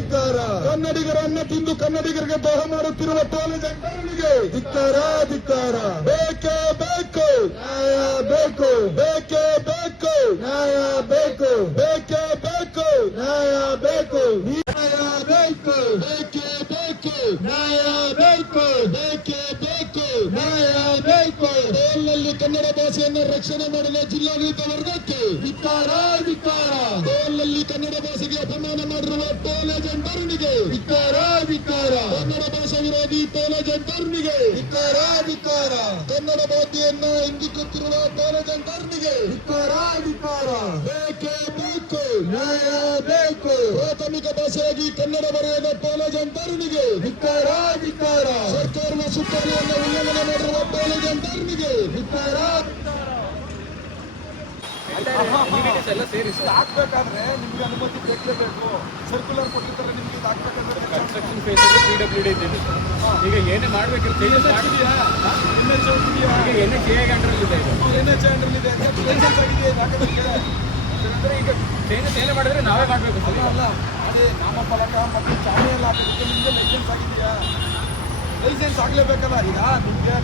ಧಿಕ್ಕಾರ. ಕನ್ನಡಿಗರನ್ನ ತಿಂದು ಕನ್ನಡಿಗರಿಗೆ ದ್ರೋಹ ಮಾಡುತ್ತಿರುವ ಟೋಲ್ ಏಜೆಂಟರಿಗೆ ಧಿಕ್ಕಾರ ಧಿಕ್ಕಾರ. ಬೇಕೇ ಬೇಕು ನ್ಯಾಯ ಬೇಕು. ಬೇಕೇ ಬೇಕು ನ್ಯಾಯ ಬೇಕು. ಬೇಕೇ ಬೇಕು ನ್ಯಾಯ ಬೇಕು. ನ್ಯಾಯ ಬೇಕು. ಬೇಕೇ ಬೇಕು ನ್ಯಾಯ ಬೇಕು. ಬೇಕೇ ಬೇಕು ನ್ಯಾಯ ಬೇಕು. ಟೋಲ್ನಲ್ಲಿ ಕನ್ನಡ ಭಾಷೆಯನ್ನು ರಕ್ಷಣೆ ಮಾಡಿದ ಜಿಲ್ಲಾಡಳಿತ ವರ್ಗಕ್ಕೆ ಧಿಕ್ಕಾರ ಧಿಕ್ಕಾರ. ಟೋಲ್ನಲ್ಲಿ ಕನ್ನಡ ಭಾಷೆಗೆ ಅಪಮಾನ ಮಾಡಿರುವ ಟೋಲ್ ಏಜೆಂಟರಿಗೆ ಧಿಕ್ಕಾರ ಧಿಕ್ಕಾರ. ಕನ್ನಡ ಭಾಷಾ ವಿರೋಧಿ ಟೋಲ್ ಏಜೆಂಟರಿಗೆ ಧಿಕ್ಕಾರ ಧಿಕ್ಕಾರ. ಕನ್ನಡ ಭಾಷೆಯನ್ನು ಹಿಂದಿಕ್ಕುತ್ತಿರುವ ಟೋಲ್ ಏಜೆಂಟರಿಗೆ ಧಿಕ್ಕಾರ ಧಿಕ್ಕಾರ. ಬೇಕೇ ಬೇಕು ನ್ಯಾಯ ಬೇಕು. ಪ್ರಾಥಮಿಕ ಭಾಷೆಯಾಗಿ ಕನ್ನಡ ಬರೆಯದ ಟೋಲ್ ಏಜೆಂಟರಿಗೆ ಧಿಕ್ಕಾರ ಧಿಕ್ಕಾರ. ಸರ್ಕಾರದ ಸುತ್ತೋಲೆಯನ್ನು ಉಲ್ಲಂಘನೆ ಮಾಡಿರುವ ಟೋಲ್ ಏಜೆಂಟರಿಗೆ ಧಿಕ್ಕಾರ. ಹಾಕ್ಬೇಕಾದ್ರೆ ನಿಮ್ಗೆ ಅನುಮತಿ ಬೇಕೇಬೇಕು. ಸರ್ಕ್ಯುಲರ್ ಕೊಟ್ಟಿರ್ತಾರೆ ನಿಮ್ಗೆ ಇದು ಹಾಕ್ಬೇಕಾದ್ರೆ ಕನ್ಸ್ಟ್ರಕ್ಷನ್ ಫೇಸ್ PWD ಇದ್ದೇನೆ. ಈಗ ಏನೇ ಮಾಡ್ಬೇಕಿರುತ್ತೆ NHA ಅಂಡರ್ ಇದೆ. ಲೈಸೆನ್ಸ್ ಆಗಿದೆ ಹಾಕೋದಕ್ಕೆ. ಈಗ ಚೇಂಜಸ್ ಏನೇ ಮಾಡಿದ್ರೆ ನಾವೇ ಮಾಡಬೇಕು ಅಲ್ಲ, ಅದೇ ನಾಮಫಲಕ ಮತ್ತು ಚಾವಣಿ ಎಲ್ಲ ಹಾಕೋದಕ್ಕೆ ನಿಮ್ಗೆ ಲೈಸೆನ್ಸ್ ಆಗಿದೆಯಾ? ಲೈಸೆನ್ಸ್ ಆಗ್ಲೇಬೇಕಲ್ಲ. ಈಗ ನಿಮ್ಗೆ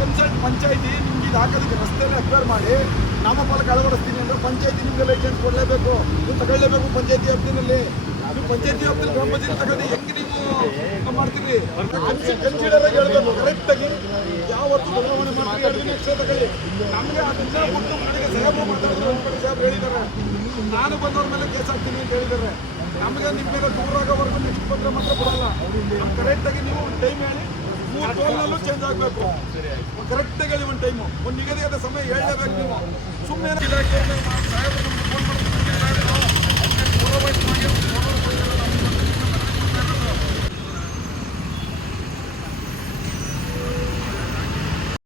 ಕನ್ಸಲ್ಟ್ ಪಂಚಾಯತಿ ನಿಮ್ಗೆ ಇದು ಹಾಕೋದಕ್ಕೆ ರಸ್ತೆಯಲ್ಲಿ ಅಕ್ವೈರ್ ಮಾಡಿ ನಾಮಫಲಕ ಅಳವಡಿಸ್ತೀನಿ ಅಂದ್ರೆ ಪಂಚಾಯತಿ ನಿಮ್ಗೆ ಲೈಸೆನ್ಸ್ ಕೊಡಲೇಬೇಕು. ನೀವು ತಗೊಳ್ಳೇಬೇಕು ಪಂಚಾಯತಿ ವ್ಯಾಪ್ತಿನಲ್ಲಿ. ನೀವು ಪಂಚಾಯತಿ ವ್ಯಾಪ್ತಿಯಲ್ಲಿ ಗ್ರಾಮ ಪಂಚಾಯತಿ ತಗೊಂಡು ಹೆಂಗೆ ನೀವು ಮಾಡ್ತೀರಿ? ಕನ್ಸಿಡರ್ ಆಗಿ ಹೇಳ್ಬೇಕು. ಕರೆಕ್ಟಾಗಿ ಯಾವತ್ತು ಬದಲಾವಣೆ ಮಾಡ್ತೀರಿ ಎಕ್ಸ್ಟ್ರಾ ತಗೊಳ್ಳಿ. ನಮಗೆ ಅದನ್ನ ಒಂದು ಕಡೆಗೆ ಸಾಹೇಬರು ಮಾತಾಡಿದ್ರು, ಒಂದು ಕಡೆ ಸಾಹೇಬ್ರು ಹೇಳಿದ್ದಾರೆ ನಾನು ಬಂದವ್ರ ಮೇಲೆ ಕೇಸ್ ಹಾಕ್ತೀನಿ ಅಂತ ಹೇಳಿದ್ದಾರೆ. ನಮಗೆ ನಿಮ್ಮ ಮೇಲೆ ದೂರ ಆಗೋವರೆಗೂ ನೆಕ್ಸ್ಟ್ ಬಂದರೆ ಮಾತ್ರ ಕೊಡಲ್ಲ. ಕರೆಕ್ಟಾಗಿ ನೀವು ಒಂದು ಟೈಮ್ ಹೇಳಿ. 3 ಟೋಲ್ನಲ್ಲೂ ಚೇಂಜ್ ಆಗಬೇಕು. ಕರೆಕ್ಟಾಗಿ ಹೇಳಿ ಒಂದು ಟೈಮು, ಒಂದು ನಿಗದಿಯಾದ ಸಮಯ ಹೇಳಲೇಬೇಕು. ನೀವು ಸುಮ್ಮನೆ ಇಲಾಖೆಯನ್ನು ಸಾಹೇಬರು